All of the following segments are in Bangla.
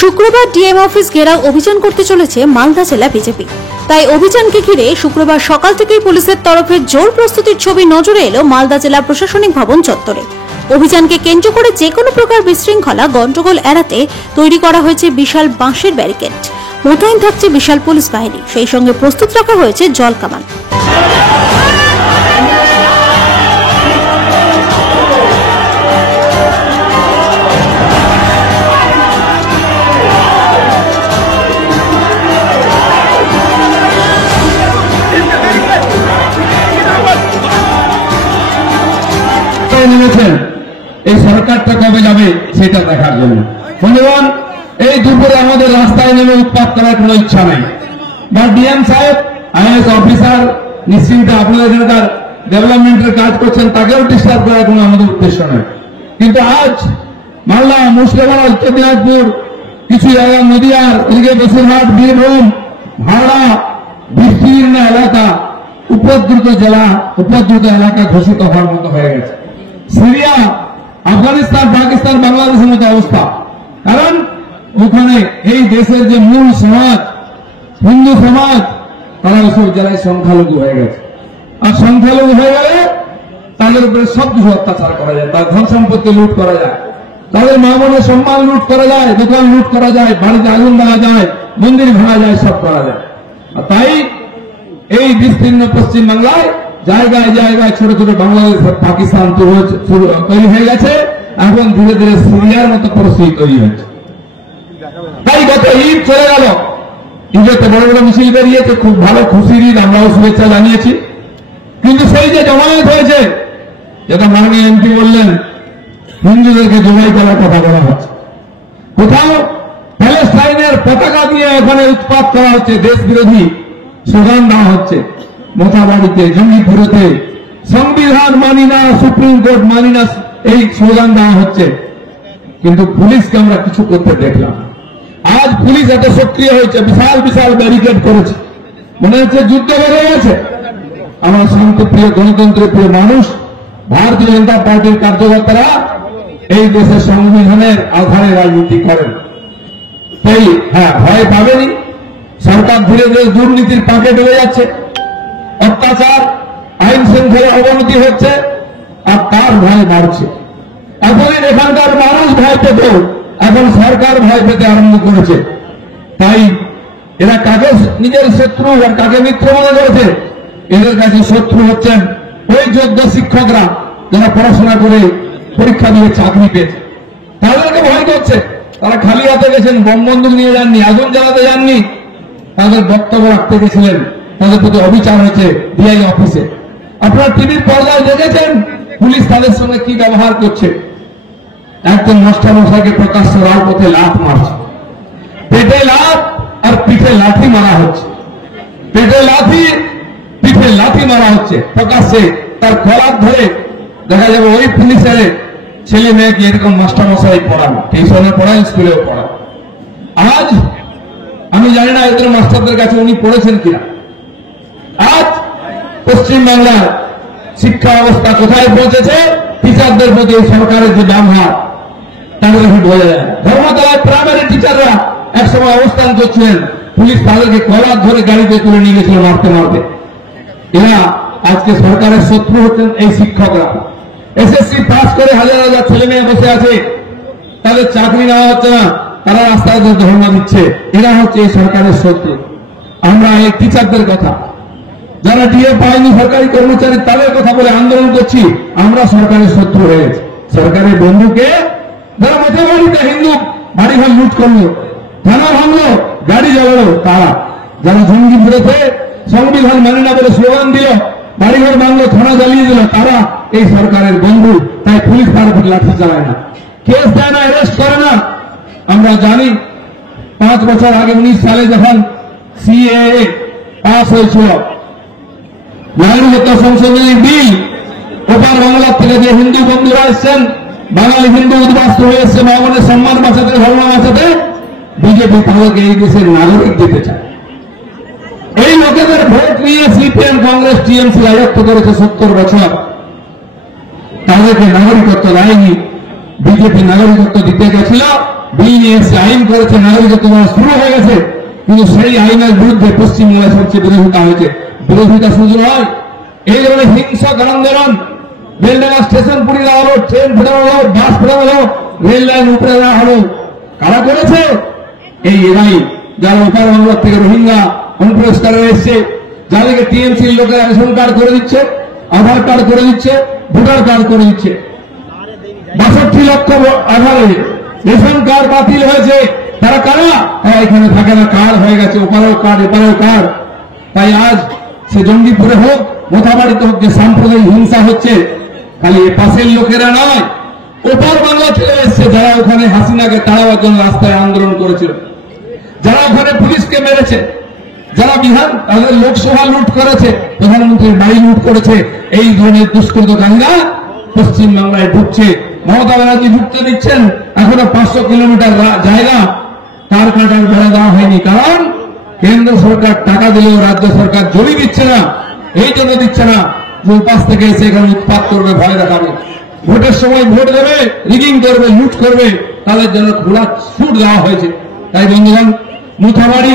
শুক্রবার ডিএম অফিস ঘেরাও অভিযান করতে চলেছে মালদা জেলা বিজেপি। তাই অভিযানকে ঘিরে শুক্রবার সকাল থেকেই পুলিশের তরফে জোর প্রস্তুতির ছবি নজরে এলো মালদা জেলা প্রশাসনিক ভবন চত্বরে। অভিযানকে কেন্দ্র করে যে কোনো প্রকার বিশৃঙ্খলা গন্ডগোল এড়াতে তৈরি করা হয়েছে বিশাল বাঁশের ব্যারিকেড। মোতায়েন থাকছে বিশাল পুলিশ বাহিনী, সেই সঙ্গে প্রস্তুত রাখা হয়েছে জল কামান। নেমেছেন এই সরকারটা কবে যাবে সেটা দেখার জন্য। বন্ধুগণ, এই দুপুরে আমাদের রাস্তায় নেমে উৎপাত করার কোনো ইচ্ছা নেই, বা ডিএম সাহেব আইএএস অফিসার নিশ্চিন্তে আপনাদের এখানকার ডেভেলপমেন্টের কাজ করছেন, তাকেও ডিস্টার্ব করার কোনো আমাদের উদ্দেশ্য নেই। কিন্তু আজ মালদা, মুর্শিদাবাদ, উত্তর দিনাজপুর, কিছু জায়গা নদিয়ার এদিকে বসিরহাট, বীরভূম, হাওড়া, বিস্তীর্ণ এলাকা উপদ্রুত জেলা, উপদ্রুত এলাকা ঘোষিত হওয়ার মতো হয়ে গেছে। সিরিয়া, আফগানিস্তান, পাকিস্তান, বাংলাদেশের মতো অবস্থা। কারণ ওখানে এই দেশের যে মূল সমাজ, হিন্দু সমাজ, তারা ওইসব জেলায় সংখ্যালঘু হয়ে গেছে। আর সংখ্যালঘু হয়ে গেলে তাদের উপরে সব কিছু অত্যাচার করা যায়, তার ধন সম্পত্তি লুট করা যায়, তাদের মা বোনের সম্মান লুট করা যায়, দোকান লুট করা যায়, বাড়িতে আগুন দেওয়া যায়, মন্দির ভাঙা যায়, সব করা যায়। আর তাই এই বিস্তীর্ণ পশ্চিম বাংলায় জায়গায় জায়গায় ছোট ছোট বাংলাদেশ, পাকিস্তান তৈরি হয়ে গেছে, এখন ধীরে ধীরে সিরিয়ার মতো পরিস্থিতি তৈরি হয়েছে। তাই গত ঈদ চলে গেল, ঈদেতে বড় বড় মিছিল বেরিয়েছে, খুব ভালো খুশির ঈদ, আমরাও শুভেচ্ছা জানিয়েছি। কিন্তু সেই যে জমায়েত হয়েছে, যেটা মাননীয় এমপি বললেন, হিন্দুদেরকে জমাই করার কথা বলা হচ্ছে। কোথাও প্যালেস্টাইনের পতাকা দিয়ে এখানে উৎপাত করা হচ্ছে, দেশ বিরোধী স্লোগান দেওয়া হচ্ছে, মোথাবাড়িতে, জঙ্গিপুরেতে সংবিধান মানি না, সুপ্রিম কোর্ট মানি না, এই স্লোগান দেওয়া হচ্ছে। কিন্তু পুলিশকে আমরা কিছু করতে দেখলাম। আজ পুলিশ এত সক্রিয় হয়েছে, বিশাল বিশাল ব্যারিকেড করেছে, মনে হচ্ছে যুদ্ধ বেড়ে গেছে। আমরা শান্তিপ্রিয়, গণতন্ত্রের প্রিয় মানুষ, ভারতীয় জনতা পার্টির কার্যকর্তারা এই দেশের সংবিধানের আধারে রাজনীতি করেন। তাই হ্যাঁ, ভয় পাবেনি। সরকার ধীরে ধীরে দুর্নীতির পাকে ডুবে যাচ্ছে, অত্যাচার, আইন শৃঙ্খলা অবনতি হচ্ছে, আর তার ভয় বাড়ছে। এতদিন এখানকার মানুষ ভয় পেত, এখন সরকার ভয় পেতে আরম্ভ করেছে। তাই এরা কাকে নিজের শত্রু আর কাকে মিত্র মনে করেছে, এদের কাছে শত্রু হচ্ছেন ওই যোগ্য শিক্ষকরা যারা পড়াশোনা করে পরীক্ষা দিয়ে চাকরি পেয়েছে, তাদেরকে ভয় করছে। তারা খালি হাতে গেছেন, বোম বন্দুক নিয়ে যাননি, আগুন জ্বালাতে যাননি, তাদের বক্তব্য রাখতে গেছিলেন, তাদের প্রতি অবিচার হয়েছে ডিআই অফিসে। আপনারা টিভির পর্দায় দেখেছেন পুলিশ তাদের সঙ্গে কি ব্যবহার করছে। একজন মাস্টারমশাইকে প্রকাশ্য রাজপথে লাথ মারছে, পেটে লাথ আর পিঠে লাঠি মারা হচ্ছে, পেটে লাথি, পিঠে লাথি মারা হচ্ছে প্রকাশ্যে। তার কলার ধরে দেখা যাবে ওই পুলিশের ছেলে মেয়েকে এরকম মাস্টারমশাই পড়ান, টিউশনে পড়ান, স্কুলেও পড়ান। আজ আমি জানি না এদের মাস্টারদের কাছে উনি পড়েছেন কিনা। আজ পশ্চিমবাংলার শিক্ষা ব্যবস্থা কোথায় পৌঁছেছে, টিচারদের প্রতি সরকারের যে ব্যবহার তাদেরকে বোঝা যায়। ধর্মতলায় প্রাইমারি টিচাররা একসময় অবস্থান করছিলেন, পুলিশ তাদেরকে কলার ধরে গাড়িতে তুলে নিয়ে গেছিল মারতে মারতে। এরা আজকে সরকারের শত্রু হচ্ছেন এই শিক্ষকরা। এসএসসি পাস করে হাজার হাজার ছেলে মেয়ে বসে আছে, তাদের চাকরি নেওয়া হচ্ছে না, তারা রাস্তায় ধর্ণা দিচ্ছে। এরা হচ্ছে এই সরকারের শত্রু। আমরা এই টিচারদের কথা, যারা ডিএ পায়নি সরকারি কর্মচারী, তাদের কথা বলে আন্দোলন করছি, আমরা সরকারের শত্রু হয়ে গেছি। সরকারের বন্ধুকে যারা মোথাবাড়িতে হিন্দু বাড়িঘর লুট করলো, থানা ভাঙলো, গাড়ি জ্বালালো, তারা যারা জঙ্গিপুরেতে সংবিধান মানে না বলে স্লোগান দিল, বাড়িঘর ভাঙলো, থানা জ্বালিয়ে দিল, তারা এই সরকারের বন্ধু। তাই পুলিশ তার উপর লাঠি চালায় না, কেস দেয় না, অ্যারেস্ট করে না। আমরা জানি 5 বছর আগে 19 সালে যখন সিএএ পাস হয়েছিল, নাগরিকত্ব সংশোধনী বিল, ওপার বাংলার থেকে যে হিন্দু বন্ধুরা এসছেন, বাঙালি হিন্দু উদ্বাস্ত হয়ে এসছে, বাঙালির সম্মান বাঁচাতে, ধর্ম বাঁচাতে, বিজেপি তাদেরকে এই দেশের নাগরিক দিতে চায়। এই লোকেদের ভোট নিয়ে সিপিএম, কংগ্রেস, টিএমসি রাজত্ব করেছে 70 বছর, তাদেরকে নাগরিকত্ব দেয়নি। বিজেপি নাগরিকত্ব দিতে গেছিল, বিল নিয়ে এসে আইন করেছে, নাগরিকত্ব শুরু হয়ে গেছে, কিন্তু সেই আইনের বিরুদ্ধে পশ্চিমবঙ্গে সবচেয়ে বিরোধিতা হয়েছে। বিরোধিতা শুধু নয়, এই ধরনের হিংসক আন্দোলন, বেলডাঙ্গা স্টেশন পুড়িয়ে দেওয়া হলো, ট্রেন ফেরানো হলো, বাস ফেরানো হলো, রেল লাইন উপরে দেওয়া হলো, কারা করেছে? এই এরাই, যারা ওপার বাংলার থেকে রোহিঙ্গা অনুপ্রবেশকারী এসছে, যাদেরকে টিএমসির লোকেরা রেশন কার্ড করে দিচ্ছে, আধার কার্ড করে দিচ্ছে, ভোটার কার্ড করে দিচ্ছে। 62 লক্ষ আধারে রেশন কার্ড বাতিল হয়েছে। তারা কারা? এখানে থাকে না, কার্ড হয়ে গেছে, ওপারেও কার্ড, এপারেও কার্ড। তাই আজ সে জঙ্গিপুরে হোক, মোথাবাড়িতে হোক, যে সাম্প্রদায়িক হিংসা হচ্ছে, খালি এ পাশের লোকেরা নয়, ওপার বাংলা থেকে এসছে, যারা ওখানে হাসিনাকে তাড়াবার জন্য রাস্তায় আন্দোলন করেছিল, যারা ওখানে পুলিশকে মেরেছে, যারা বিহার তাদের লোকসভা লুট করেছে, প্রধানমন্ত্রীর বাড়ি লুট করেছে, এই ধরনের দুষ্কৃতকারীরা পশ্চিমবাংলায় ঢুকছে। মমতা ব্যানার্জি ঢুকতে দিচ্ছেন, এখনো 500 কিলোমিটার জায়গা তার কাটার বেড়া দেওয়া হয়নি, কারণ কেন্দ্র সরকার টাকা দিলেও রাজ্য সরকার জমি দিচ্ছে না। এই জন্য দিচ্ছে না যে উপাস থেকে এসে এখানে উৎপাত করবে, ভয় দেখাবে, ভোটের সময় ভোট দেবে, রিগিং করবে, লুট করবে, তাদের জন্য খোলা ছুট দেওয়া হয়েছে। তাই বন্ধুগণ, মুথাবাড়ি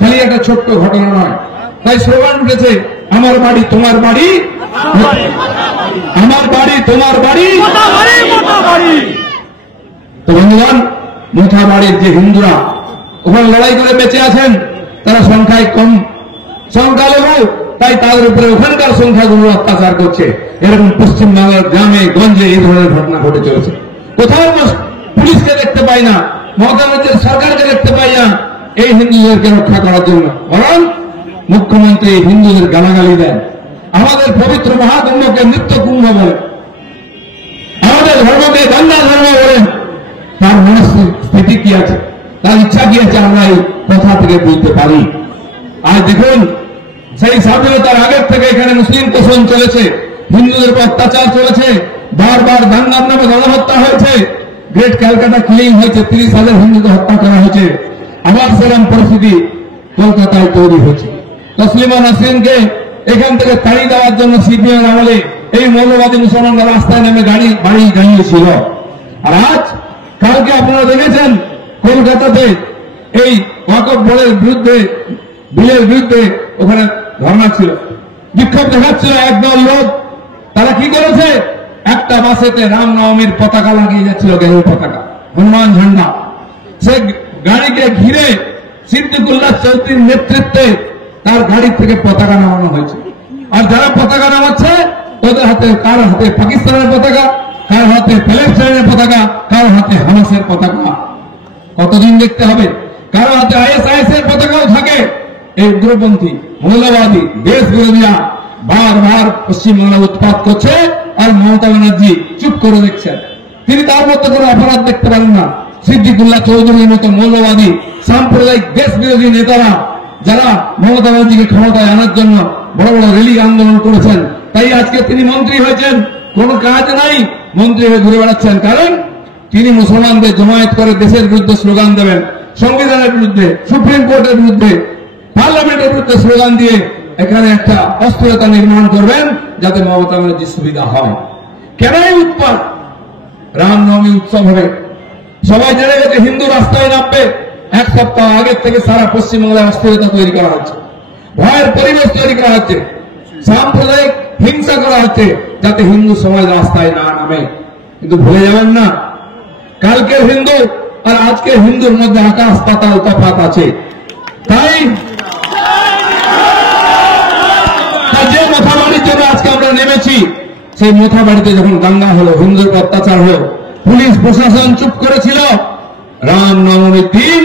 খালি একটা ছোট্ট ঘটনা নয়। তাই স্লোগান উঠেছে, আমার বাড়ি তোমার বাড়ি, আমার বাড়ি তোমার বাড়ি। তো বন্ধুগণ, মুথাবাড়ির যে হিন্দুরা ওখানে লড়াই করে বেঁচে আছেন, তারা সংখ্যায় কম, সংখ্যালঘু, তাই তাদের উপরে ওখানকার সংখ্যাগুলো অত্যাচার করছে। এরকম পশ্চিমবাংলার গ্রামে গঞ্জে এই ধরনের ঘটনা ঘটে চলেছে। কোথাও পুলিশকে দেখতে পাই না, মমতা ব্যানার্জির সরকারকে দেখতে পাই না এই হিন্দুদেরকে রক্ষা করার জন্য, বরং মুখ্যমন্ত্রী হিন্দুদের গালাগালি দেন, আমাদের পবিত্র মহাকুম্ভকে নিত্য কুম্ভ বলেন, আমাদের ধর্মকে গঙ্গা ধর্ম বলেন। তার মানসিক স্থিতি কি আছে, তার ইচ্ছা কি আছে, আমরা এই কথা থেকে বুঝতে পারি। আর দেখুন, সেই স্বাধীনতার আগের থেকে এখানে মুসলিম তোষণ চলেছে, হিন্দুদের উপর অত্যাচার চলেছে, বারবার দাঙ্গার নামে গণহত্যা হয়েছে, গ্রেট ক্যালকাটা ক্লিন হয়েছে, 30,000 হিন্দুকে হত্যা করা হয়েছে। আবার সেরকম পরিস্থিতি কলকাতায় তৈরি হয়েছে। তসলিমা নাসরিনকে এখান থেকে তাড়িয়ে দেওয়ার জন্য সিপিএম আমলে এই মৌলবাদী মুসলমানরা রাস্তায় নেমে বাড়ি দাঁড়িয়েছিল। আর আজ কালকে আপনারা দেখেছেন কলকাতাতে এই ওয়াকফ বোর্ডের বিরুদ্ধে, বিলের বিরুদ্ধে ওখানে ধর্ণা ছিল, বিক্ষোভ দেখাচ্ছিল একদল লোক। তারা কি করেছে? একটা বাসেতে রামনবমীর পতাকা লাগিয়ে যাচ্ছিল, গেরুল পতাকা, হনুমান ঝান্ডা। সে গাড়িকে ঘিরে সিদ্দিকুল্লাহ চৌধুরীর নেতৃত্বে তার গাড়ি থেকে পতাকা নামানো হয়েছে। আর যারা পতাকা নামাচ্ছে ওদের হাতে, কার হাতে পাকিস্তানের পতাকা, কার হাতে প্যালেস্টাইনের পতাকা, কার হাতে হামাসের পতাকা। কতদিন দেখতে হবে? কারো হাতে আইএসআইএস এর পতাকাও থাকে। এই উগ্রপন্থী, মৌলবাদী, দেশ বিরোধীরা বারবার পশ্চিমবাংলা উৎপাত করছে, আর মমতা ব্যানার্জি চুপ করে দেখছেন। তিনি তার মধ্যে কোনো অপরাধ দেখতে পারেন না। সিদ্দিকুল্লাহ চৌধুরীর মতো মৌলবাদী, সাম্প্রদায়িক, দেশ বিরোধী নেতারা যারা মমতা ব্যানার্জিকে ক্ষমতায় আনার জন্য বড় বড় রেলি আন্দোলন করেছেন, তাই আজকে তিনি মন্ত্রী হয়েছেন, কোনো কাজ নাই, মন্ত্রী হয়ে ঘুরে বেড়াচ্ছেন। কারণ তিনি মুসলমানদের জমায়েত করে দেশের বিরুদ্ধে স্লোগান দেবেন, সংবিধানের বিরুদ্ধে, সুপ্রিম কোর্টের বিরুদ্ধে, পার্লামেন্টের বিরুদ্ধে স্লোগান দিয়ে এখানে একটা অস্থিরতা নির্মাণ করবেন, যাতে মমতা ব্যানার্জির সুবিধা হয়। কেন এই উৎপাত? রামনবমী উৎসব হবে, সবাই জেনে গেছে হিন্দু রাস্তায় নামবে। এক সপ্তাহ আগের থেকে সারা পশ্চিমবাংলায় অস্থিরতা তৈরি করা হচ্ছে, ভয়ের পরিবেশ তৈরি করা হচ্ছে, সাম্প্রদায়িক হিংসা করা হচ্ছে, যাতে হিন্দু সমাজ রাস্তায় না নামে। কিন্তু ভুলে যাবেন না, কালকের হিন্দু আর আজকের হিন্দুর মধ্যে আকাশ পাতাল তফাৎ আছে। তাই যে মোথাবাড়ির জন্য আজকে আমরা নেমেছি, সেই মোথাবাড়িতে যখন দাঙ্গা হলো, হিন্দুর অত্যাচার হলো, পুলিশ প্রশাসন চুপ করেছিল। রামনবমীর দিন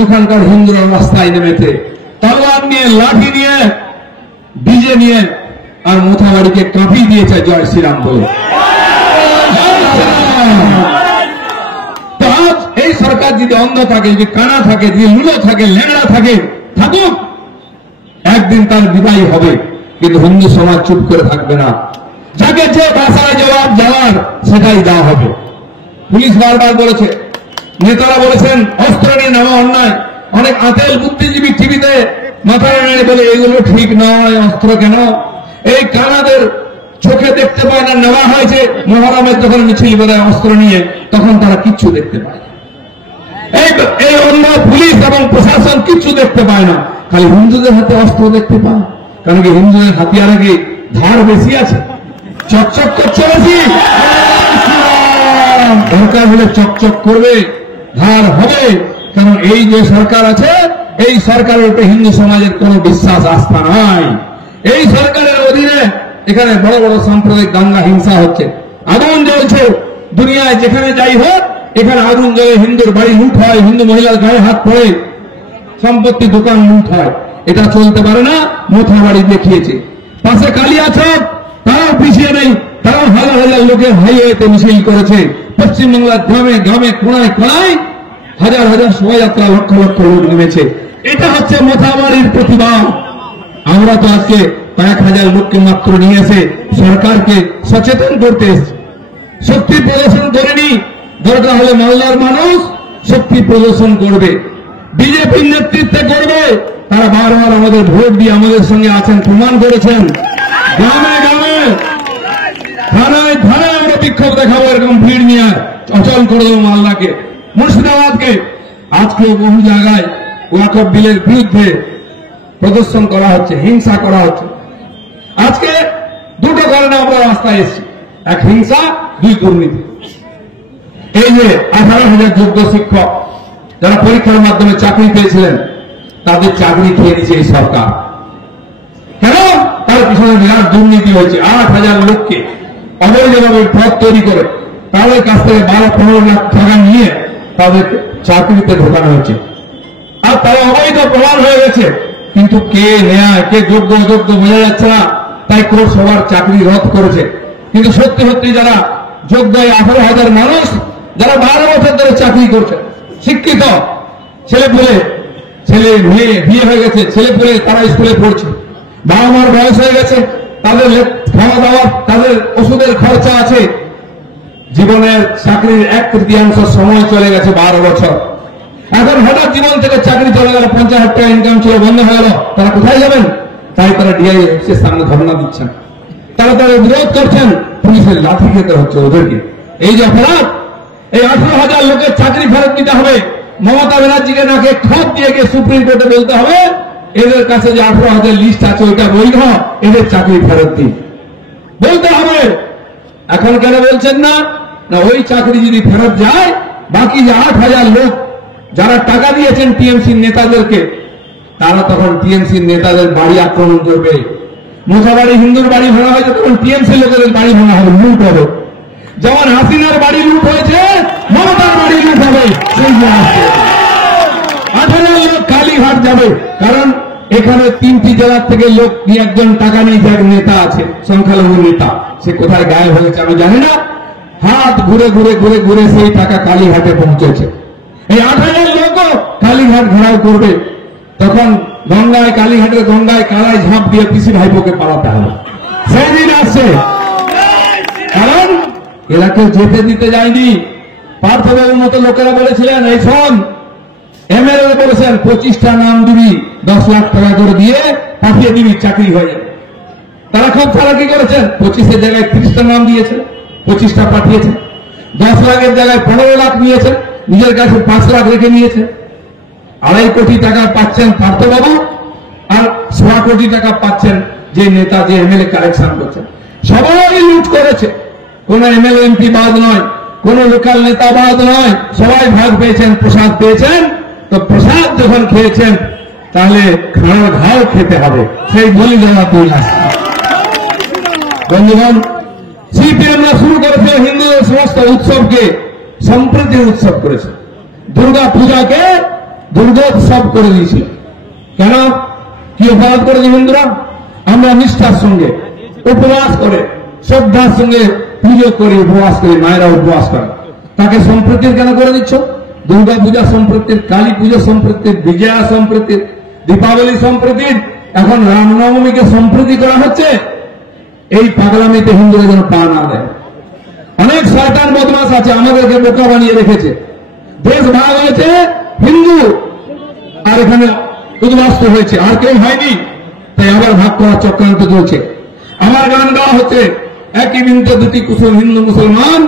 ওখানকার হিন্দুরা রাস্তায় নেমেছে, তলোয়ার নিয়ে, লাঠি নিয়ে, ডিজে নিয়ে, আর মোথাবাড়িকে কাঁপিয়ে দিয়েছে জয় শ্রীরাম বলে। তো আজ এই সরকার যদি অন্ধ থাকে, যদি কানা থাকে, যদি লুলো থাকে, ল্যাংড়া থাকে, থাকুক, একদিন তার বিদায় হবে, কিন্তু হিন্দু সমাজ চুপ করে থাকবে না। যাকে যে ভাষায় জবাব দেওয়ার সেটাই দেওয়া হবে। পুলিশ বারবার বলেছে, নেতারা বলেছেন অস্ত্র নিয়ে নামা অন্যায়। অনেক আতেল বুদ্ধিজীবী টিভিতে মাথায় নেড়ে বলে এগুলো ঠিক নয়, অস্ত্র কেন? এই কানাদের চোখে দেখতে পায় না, নেওয়া হয়েছে মহরমের যখন মিছিল বেরোয় অস্ত্র নিয়ে, তখন তারা কিচ্ছু দেখতে পায় না। এই অন্য পুলিশ এবং প্রশাসন কিচ্ছু দেখতে পায় না, খালি হিন্দুদের হাতে অস্ত্র দেখতে পায়। কারণ কি হিন্দুদের হাতিয়ারে কি ধার বেশি আছে, চকচক করছে বেশি? দরকার হলে চকচক করবে, ধার হবে। কারণ এই যে সরকার আছে, এই সরকারের উপরে হিন্দু সমাজের কোনো বিশ্বাস আস্থা নাই। এই সরকারের অধীনে এখানে বড় বড় সাম্প্রদায়িক দাঙ্গা হিংসা হচ্ছে, আগুন জ্বলছে। দুনিয়ায় যেখানে যাই হোক, এখানে আগুন জ্বলে, হিন্দুর বাড়ি লুট হয়, হিন্দু মহিলার গায়ে হাত পড়ে, সম্পত্তি দোকান লুট হয়। এটা চলতে পারে না। মোথাবাড়ি দেখিয়েছে, পাশে কালিয়াচক, তারাও পিছিয়ে নেই, তারাও হাজার হাজার লোকের হাইওয়েতে মিছিল করেছে। পশ্চিমবাংলার গ্রামে গ্রামে কোনায় কোনায় হাজার হাজার শোভাযাত্রা, লক্ষ লক্ষ লোক নেমেছে। এটা হচ্ছে মোথাবাড়ির প্রতিবাদ। আমরা তো আজকে কয়েক হাজার লোককে মাত্র নিয়ে এসে সরকারকে সচেতন করতে এসেছি। শক্তি প্রদর্শন করেনি, দরকার হলে মালদার মানুষ শক্তি প্রদর্শন করবে, বিজেপির নেতৃত্বে করবে। তারা বারবার আমাদের ভোট দিয়ে আমাদের সঙ্গে আছেন, প্রমাণ করেছেন। গ্রামে গ্রামে, থানায় থানায় আমরা বিক্ষোভ দেখাবো, এরকম ভিড় নিয়ে অচল করে দেবো মালদাকে, মুর্শিদাবাদকে। আজকে বহু জায়গায় ওয়াকফ বিলের বিরুদ্ধে প্রদর্শন করা হচ্ছে, হিংসা করা হচ্ছে। আজকে দুটো কারণে আমরা রাস্তায় এসেছি, এক হিংসা, দুই দুর্নীতি। এই যে 18,000 যোগ্য শিক্ষক যারা পরীক্ষার মাধ্যমে চাকরি পেয়েছিলেন, তাদের চাকরি খেয়ে দিচ্ছে এই সরকার। কেন? তার পিছনে বিরাট দুর্নীতি হয়েছে। 8,000 লোককে অবৈধভাবে পদ তৈরি করে তাদের কাছ থেকে 12-15 লাখ টাকা নিয়ে তাদের চাকরিতে ঢোকানো হয়েছে। আর তারা অবৈধ প্রমাণ হয়ে গেছে, কিন্তু কে নেয়, কে যোগ্য অযোগ্য বোঝা যাচ্ছে না। তাই কোর্ট সবার চাকরি রদ করেছে। কিন্তু সত্যি সত্যি যারা যোগ্য 18,000 মানুষ, যারা 12 বছর ধরে চাকরি করছে, শিক্ষিত ছেলে মেয়ে বিয়ে হয়ে গেছে, ছেলে পেলে তারা স্কুলে পড়ছে, বাবা মার বয়স হয়ে গেছে, তাদের খাওয়া দাওয়া, তাদের ওষুধের খরচা আছে। জীবনের চাকরির 1/3 সময় চলে গেছে, 12 বছর। এখন হঠাৎ জীবন থেকে চাকরি চলে গেল, 50,000 টাকা ইনকাম ছিল, বন্ধ হয়ে গেল। তারা কোথায় যাবেন? তাই তারা ডিআই অফিসের সামনে ধর্ণা দিচ্ছেন, তারা বিরোধ করছেন। পুলিশের লাঠি খেতে হচ্ছে ওদেরকে। এই যে অপরাধ, এই 18,000 লোকের চাকরি ফেরত দিতে হবে। মমতা ব্যানার্জিকে নাকি খত দিয়ে গিয়ে সুপ্রিম কোর্টে বলতে হবে, এদের কাছে যে 18,000 লিস্ট আছে ওইটা বৈধ, এদের চাকরি ফেরত দিন, বলতে হবে। এখন কেন বলছেন না? না, ওই চাকরি যদি ফেরত যায়, বাকি যে 8,000 লোক যারা টাকা দিয়েছেন টিএমসির নেতাদেরকে, তারা তখন টিএমসির নেতাদের বাড়ি আক্রমণ করবে। মোথাবাড়ি হিন্দুর বাড়ি ভাঙা হয়েছে, তখন টিএমসি লোকেদের বাড়ি ভাঙা হবে, লুট হবে। যেমন হাসিনার বাড়ি লুট হয়েছে, মমতার বাড়ি লুট হবে। সেই 18,000 লোক কালীঘাট যাবে, কারণ এখানে 3টি জেলার থেকে লোক নিয়ে একজন টাকা নিয়ে যে নেতা আছে, সংখ্যালঘু নেতা, সে কোথায় গায়েব হয়েছে আমি জানি না। হাত ঘুরে ঘুরে ঘুরে ঘুরে সেই টাকা কালীঘাটে পৌঁছেছে। এই 8,000 লোক কালীঘাট ঘেরাও করবে, তখন গঙ্গায়, কালীঘাটের গঙ্গায় কালায় ঝাঁপ দিয়ে পিসি ভাইপোকে পালাতে হবে। সেই দিন আসছে, কারণ এরা কেউ যেতে দিতে যায়নি। পার্থবাবুর মতো লোকেরা বলেছিলেন, এই শোন, এমএলএ বলেছেন 25টা নাম দিবি, 10 লাখ টাকা করে দিয়ে পাঠিয়ে দিবি, চাকরি হয়ে যাবে। তারা খুব চালাকি করেছেন, 25-এর জায়গায় 30টা নাম দিয়েছেন, 25টা পাঠিয়েছেন। 10 লাখের জায়গায় 15 লাখ নিয়েছেন, নিজের কাছে 5 লাখ রেখে নিয়েছেন। 2.5 কোটি টাকা পাচ্ছেন পার্থবাবু, আর 1.25 কোটি টাকা পাচ্ছেন যে নেতা, যে এমএলএ কালেকশন করছেন। সবাই লুট করেছে, কোন এমএলএ এমপি বাদ নয়, কোন লোকাল নেতা বাদ নয়, সবাই ভাগ পেয়েছেন, প্রসাদ পেয়েছেন। তো প্রসাদ যখন খেয়েছেন, তাহলে খাওয়ার ঘাও খেতে হবে, সেই বলি দেওয়া তুই আসছে। বন্ধুগণ, সিপিএমরা শুরু করেছে হিন্দুদের সমস্ত উৎসবকে সম্প্রীতির উৎসব করেছে। দুর্গা পূজাকে দুর্গোৎসব করে দিয়েছিল। কেন? কি অপরাধ করেছে হিন্দুরা? আমরা নিষ্ঠার সঙ্গে উপবাস করে, শ্রদ্ধার সঙ্গে পুজো করে, উপবাস করে, মায়েরা উপবাস করে, তাকে সম্প্রীতির কেন করে দিচ্ছ? দুর্গা পূজা সম্প্রীতির, কালী পুজো সম্প্রীতির, বিজয়া সম্প্রীতির, দীপাবলি সম্প্রীতি, এখন রামনবমীকে সম্প্রীতি করা হচ্ছে। এই পাগলামিতে হিন্দুরা যেন পা না দেয়। অনেক শয়তান বদমাশ আছে, আমাদেরকে বোকা বানিয়ে রেখেছে। দেশ ভাগ হয়েছে, হিন্দু আর এখানে উদ্বাস্ত হয়েছে, আর কেউ হয়নি, তাই আবার ভাগ করার চক্রান্ত চলছে। আমার গান গাওয়া হচ্ছে, একই বৃন্তে দুটি কুসুম, হিন্দু মুসলমান,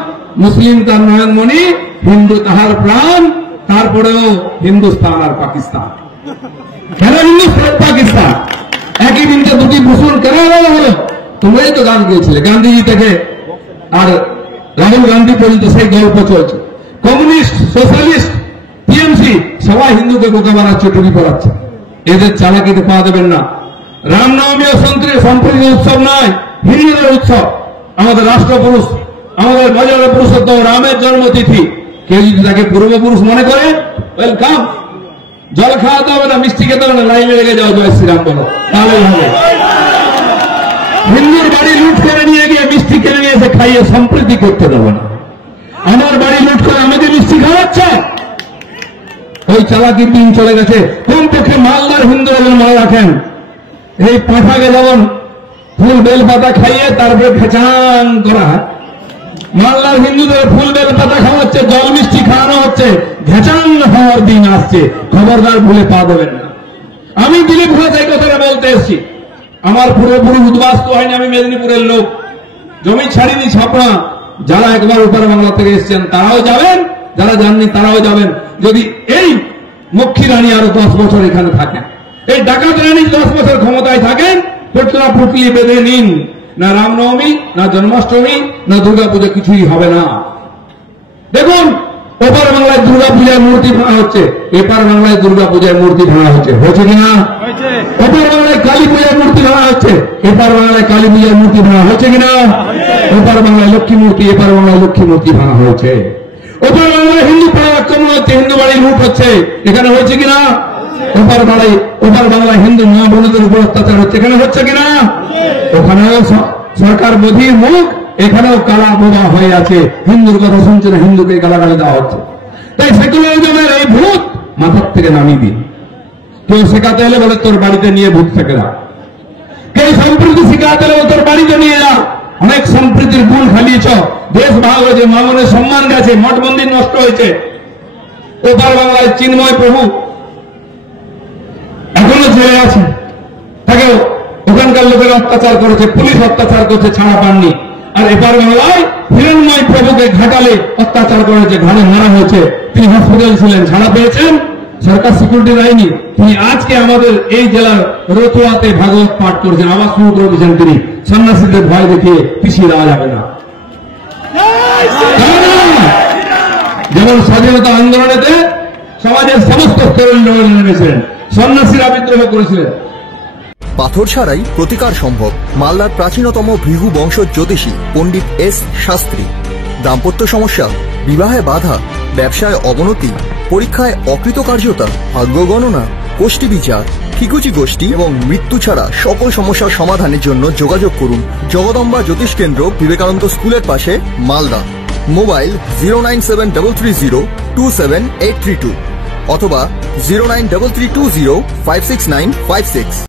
মুসলিম তার নয়নমণি, হিন্দু তাহার প্রাণ, তারপরেও হিন্দুস্তান আর পাকিস্তান। কেন হিন্দুস্তান পাকিস্তান? একই বৃন্তে দুটি কুসুম কেন হলো? তোমরাই তো গান গিয়েছিলে, গান্ধীজি থেকে আর রাহুল গান্ধী পর্যন্ত সেই গল্প চলছে। কমিউনিস্ট, সোশ্যালিস্ট, টিএমসি সবাই হিন্দুকে বোকা বানাচ্ছে, টুপি পড়াচ্ছে। এদের চালাকিতে পা দেবেন না। রামনবমী ও সম্প্রীতির উৎসব নয়, হিন্দুদের উৎসব। আমাদের রাষ্ট্রপুরুষ, আমাদের বাজারের পুরুষোত্তম রামের জন্মতিথি। কেউ যদি তাকে পূর্বপুরুষ মনে করে, ওয়েলকাম। জল খাওয়াতে হবে না, মিষ্টি খেতে হবে না, লাইনে লেগে যাও, জয় শ্রীরাম বলো, তাহলেই হবে। হিন্দুর বাড়ি লুট করে নিয়ে গিয়ে মিষ্টি কিনে নিয়ে এসে খাইয়ে সম্প্রীতি করতে দেবো না। আমার বাড়ি লুট করে আমাকে মিষ্টি খাওয়াচ্ছে, ওই চালাকির দিন চলে গেছে। কমপক্ষে মালদার হিন্দুরা যেন মনে রাখেন, এই পাঁঠাকে যেমন ফুল বেল পাতা খাইয়ে তারপরে খেচান করা, মালদার হিন্দুদের ফুল বেল পাতা খাওয়াচ্ছে, জল মিষ্টি খাওয়ানো হচ্ছে, ঘেচান হওয়ার দিন আসছে। খবরদার ভুলে পা দেবেন না। আমি দিলীপ ঘোষ এই কথাটা বলতে এসেছি। আমার পুরোপুরি উদ্বাস্ত হয়নি, আমি মেদিনীপুরের লোক, জমি ছাড়িনি ছাপড়া। যারা একবার ওপার বাংলা থেকে এসেছেন তারাও যাবেন, যারা যাননি তারাও যাবেন। যদি এই মক্ষী রানী আরো 10 বছর এখানে থাকেন, এই ডাকাত রানী 10 বছর ক্ষমতায় থাকেন, পেটলা পুটলি বেঁধে নিন। না রামনবমী, না জন্মাষ্টমী, না দুর্গাপূজা, কিছুই হবে না। দেখুন, ওপার বাংলায় দুর্গাপূজার মূর্তি ভাঙা হচ্ছে, এপার বাংলায় দুর্গাপূজার মূর্তি ভাঙা হচ্ছে। হয়েছে কিনা? ওপার বাংলায় কালী পূজার মূর্তি ভাঙা হচ্ছে, এপার বাংলায় কালী পূজার মূর্তি ভাঙা হচ্ছে কিনা? ওপার বাংলায় লক্ষ্মী মূর্তি, এপার বাংলায় লক্ষ্মী মূর্তি ভাঙা হয়েছে। ওপার বাংলায় হিন্দু পাড়া আক্রমণ হচ্ছে, হিন্দু বাড়ি লুট হচ্ছে, এখানে হয়েছে কিনা? ওপার বাংলায় হিন্দু মা বোনদের উপর অত্যাচার হচ্ছে, এখানে হচ্ছে কিনা? ওখানেও সরকার বধির মুখ, এখানেও কালা বোবা হয়ে আছে, হিন্দুর কথা শুনছে না, হিন্দুকে গালাগালি দেওয়া হচ্ছে। তাই সেকুলারিজমের এই ভূত মাথার থেকে নামিয়ে দিন। কেউ শেখাতে হলে বলে তোর বাড়িতে নিয়ে ভূত থেকে যা, কেউ সম্প্রীতি শেখাতে হলে তোর বাড়িতে নিয়ে যা। অনেক সম্প্রীতির গুণ খালিয়েছ, দেশ ভাগ হয়েছে, মামনের সম্মান গেছে, মঠ মন্দির নষ্ট হয়েছে। ওপার বাংলায় চিন্ময় প্রভু এখনো জেলে আছে, তাকে ওখানকার লোকের অত্যাচার করেছে, পুলিশ অত্যাচার করছে, ছাড়া পাননি। আর এপার বাংলায় হিরণময় প্রভুকে ঘাটালে অত্যাচার করেছে, ঘাড়ে মারা হয়েছে, তিনি হসপিটাল ছিলেন, ছাড়া পেয়েছেন, সরকার সিকিউরিটি দেয়নি। তিনি আজকে আমাদের এই জেলার রতুয়াতে ভাগবত পাঠ করেছেন, আবার শুরু করে দিয়েছেন তিনি। সন্ন্যাসীদের ভয় দেখিয়ে পিছিয়ে দেওয়া যাবে না। যেমন স্বাধীনতা আন্দোলনেতে সমাজের সমস্ত স্তরের লোক নেমেছিলেন, সন্ন্যাসীরা বিদ্রোহ করেছিলেন। পাথর ছাড়াই প্রতিকার সম্ভব। মালদার প্রাচীনতম ভৃগু বংশ জ্যোতিষী পণ্ডিত এস শাস্ত্রী। দাম্পত্য সমস্যা, বিবাহে বাধা, ব্যবসায় অবনতি, পরীক্ষায় অকৃতকার্যতা, ভাগ্য গণনা, কোষ্ঠী বিচার, ঠিকুচি গোষ্ঠী এবং মৃত্যু ছাড়া সকল সমস্যার সমাধানের জন্য যোগাযোগ করুন জগদম্বা জ্যোতিষ কেন্দ্র, বিবেকানন্দ স্কুলের পাশে, মালদা। মোবাইল 09730278332 অথবা 09332056956।